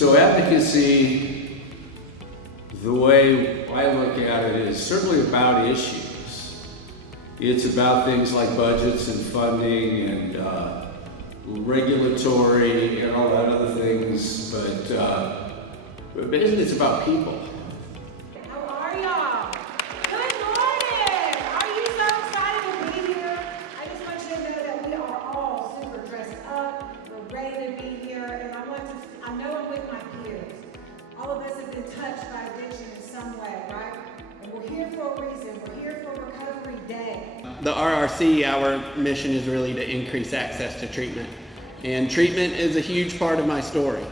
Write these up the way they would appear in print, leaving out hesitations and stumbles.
So advocacy, the way I look at it, is certainly about issues. It's about things like budgets and funding and regulatory and all that other things, but basically it's about people. How are y'all? Good morning! Are you so excited to be here? I just want you to know that we are all super dressed up. We're ready to be here, and I know I'm with my peers. All of us have been touched by addiction in some way, right? And we're here for a reason. We're here for Recovery Day. The RRC, our mission is really to increase access to treatment. And treatment is a huge part of my story.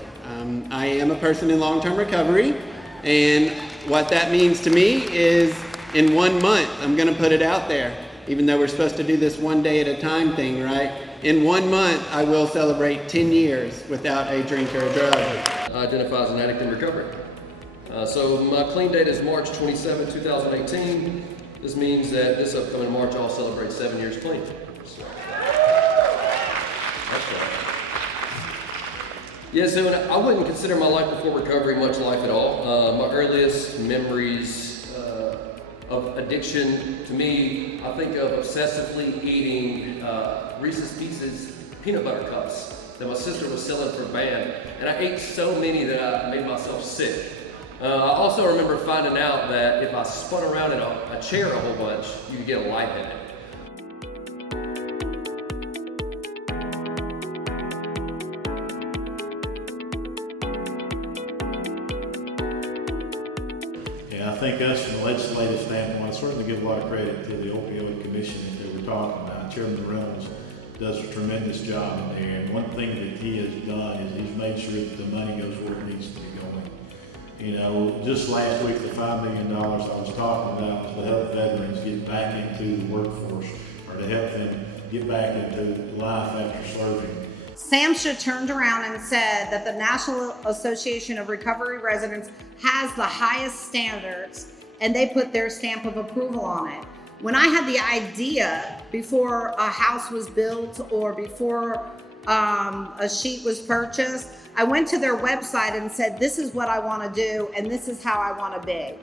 I am a person in long-term recovery, and what that means to me is in 1 month, I'm gonna put it out there, even though we're supposed to do this one day at a time thing, right? In 1 month, I will celebrate 10 years without a drink or a drug. I identify as an addict in recovery. So my clean date is March 27, 2018. This means that this upcoming March I'll celebrate 7 years clean. Yeah, so I wouldn't consider my life before recovery much life at all. My earliest memories of addiction, to me, I think of obsessively eating Reese's Pieces peanut butter cups that my sister was selling for a band, and I ate so many that I made myself sick. I also remember finding out that if I spun around in a chair a whole bunch, you could get a lightheaded. Yeah, I think us from the legislative standpoint, I certainly give a lot of credit to the opioid commission that we're talking about. Chairman Reynolds does a tremendous job in there, and one thing that he has done is he's made sure that the money goes where it needs to be going. You know, just last week, the $5 million I was talking about was to help veterans get back into the workforce, or to help them get back into life after serving. SAMHSA turned around and said that the National Association of Recovery Residents has the highest standards, and they put their stamp of approval on it. When I had the idea before a house was built or before a sheet was purchased, I went to their website and said, this is what I want to do, and this is how I want to be.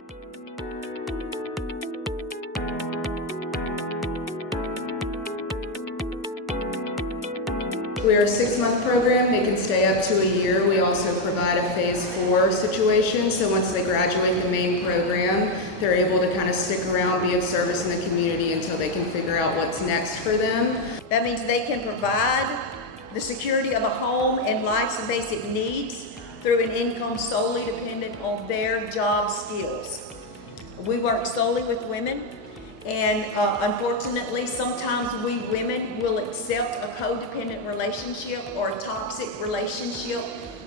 We're a 6-month program. They can stay up to a year. We also provide a phase 4 situation. So once they graduate the main program, they're able to kind of stick around, be of service in the community until they can figure out what's next for them. That means they can provide the security of a home and life's basic needs through an income solely dependent on their job skills. We work solely with women. And unfortunately, sometimes we women will accept a codependent relationship or a toxic relationship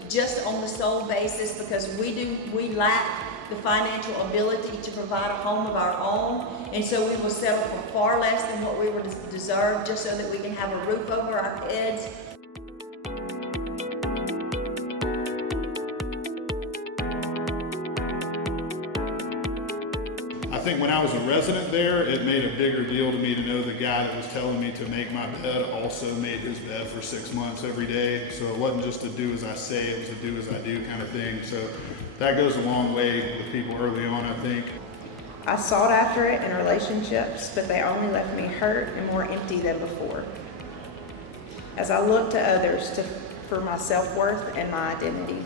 just on the sole basis because we lack the financial ability to provide a home of our own. And so we will settle for far less than what we would deserve just so that we can have a roof over our heads. I think when I was a resident there, it made a bigger deal to me to know the guy that was telling me to make my bed also made his bed for 6 months every day. So it wasn't just a do as I say, it was a do as I do kind of thing. So that goes a long way with people early on, I think. I sought after it in relationships, but they only left me hurt and more empty than before. As I looked to others for my self-worth and my identity.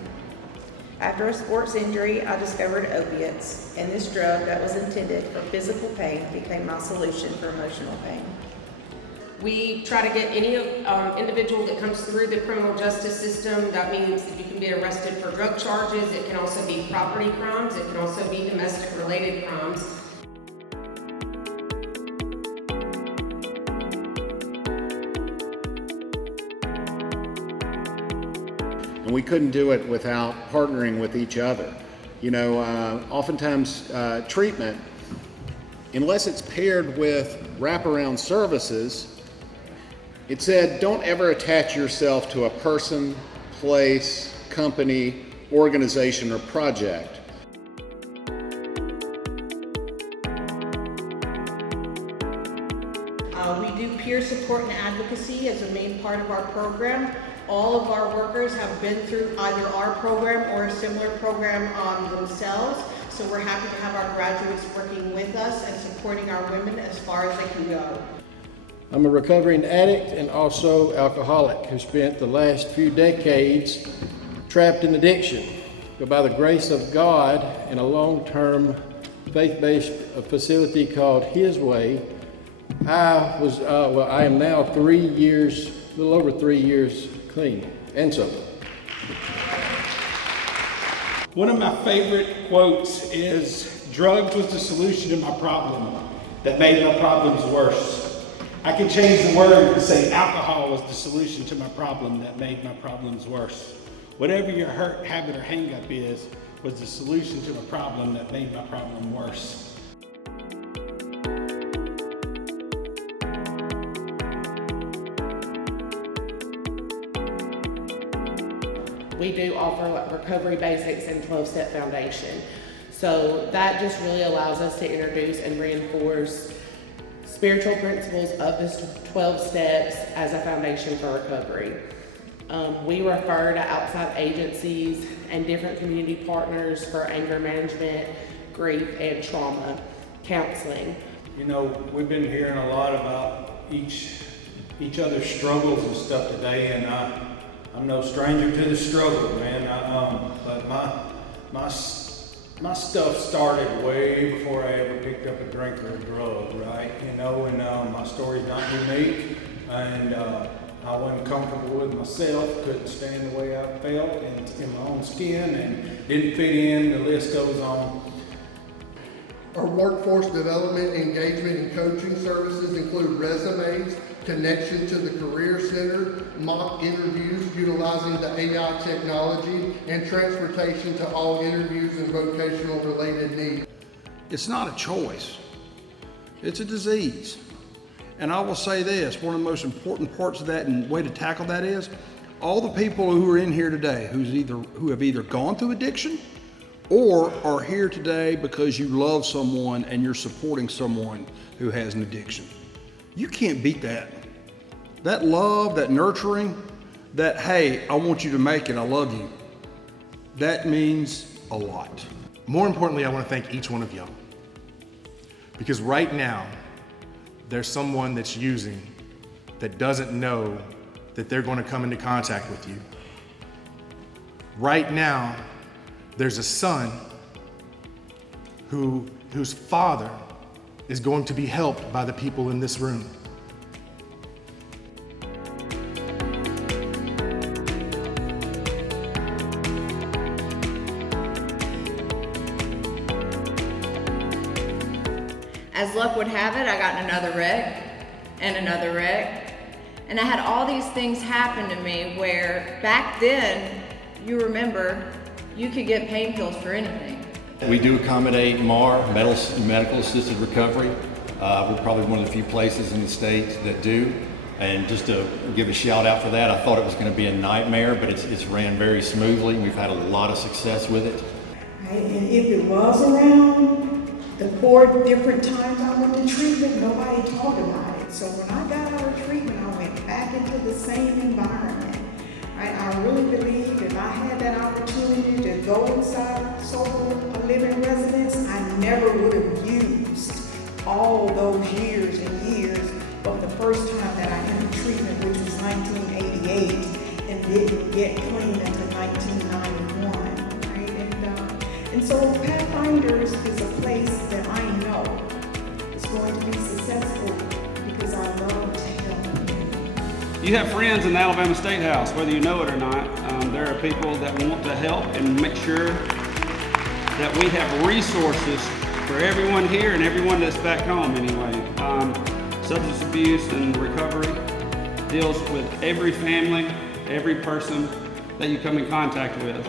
After a sports injury, I discovered opiates, and this drug that was intended for physical pain became my solution for emotional pain. We try to get any individual that comes through the criminal justice system. That means that you can be arrested for drug charges. It can also be property crimes. It can also be domestic related crimes. And we couldn't do it without partnering with each other. You know, oftentimes treatment, unless it's paired with wraparound services, it said don't ever attach yourself to a person, place, company, organization, or project. We do peer support and advocacy as a main part of our program. all of our workers have been through either our program or a similar program themselves. So we're happy to have our graduates working with us and supporting our women as far as they can go. I'm a recovering addict and also alcoholic who spent the last few decades trapped in addiction. But by the grace of God in a long-term faith-based facility called His Way, I am now 3 years, a little over 3 years clean and sober. One of my favorite quotes is, "Drugs was the solution to my problem that made my problems worse." I can change the word and say alcohol was the solution to my problem that made my problems worse. Whatever your hurt, habit, or hang-up is, was the solution to my problem that made my problem worse. We do offer recovery basics and 12-step foundation. So that just really allows us to introduce and reinforce spiritual principles of the 12 steps as a foundation for recovery. We refer to outside agencies and different community partners for anger management, grief, and trauma counseling. You know, we've been hearing a lot about each other's struggles and stuff today, and I'm no stranger to the struggle, man. But my stuff started way before I ever picked up a drink or a drug, right? You know, and my story's not unique, and I wasn't comfortable with myself, couldn't stand the way I felt in my own skin, and didn't fit in. The list goes on. Our workforce development, engagement, and coaching services include resumes, connection to the Career Center, mock interviews utilizing the AI technology, and transportation to all interviews and vocational related needs. It's not a choice. It's a disease. And I will say this, one of the most important parts of that and way to tackle that is, all the people who are in here today who have either gone through addiction or are here today because you love someone and you're supporting someone who has an addiction. You can't beat that. That love, that nurturing, that, hey, I want you to make it, I love you. That means a lot. More importantly, I want to thank each one of y'all. Because right now, there's someone that's using that doesn't know that they're going to come into contact with you. Right now, there's a son whose father is going to be helped by the people in this room. As luck would have it, I got in another wreck and another wreck. And I had all these things happen to me where back then, you remember, you could get pain pills for anything. We do accommodate MAR, medical assisted recovery. We're probably one of the few places in the state that do. And just to give a shout out for that, I thought it was going to be a nightmare, but it's ran very smoothly. We've had a lot of success with it. And if it was around the 4 different times I went to treatment, nobody talked about it. So when I got out of treatment, I went back into the same environment. Right? I really believe if I had that opportunity to go inside sober living residence, I never would have used all those years and years from the first time that I entered treatment, which was 1988, and didn't get clean until 1991. And so Pathfinders is a place that I know is going to be successful because I love to help. You have friends in the Alabama State House, whether you know it or not. There are people that want to help and make sure that we have resources for everyone here and everyone that's back home anyway. Substance abuse and recovery deals with every family, every person that you come in contact with.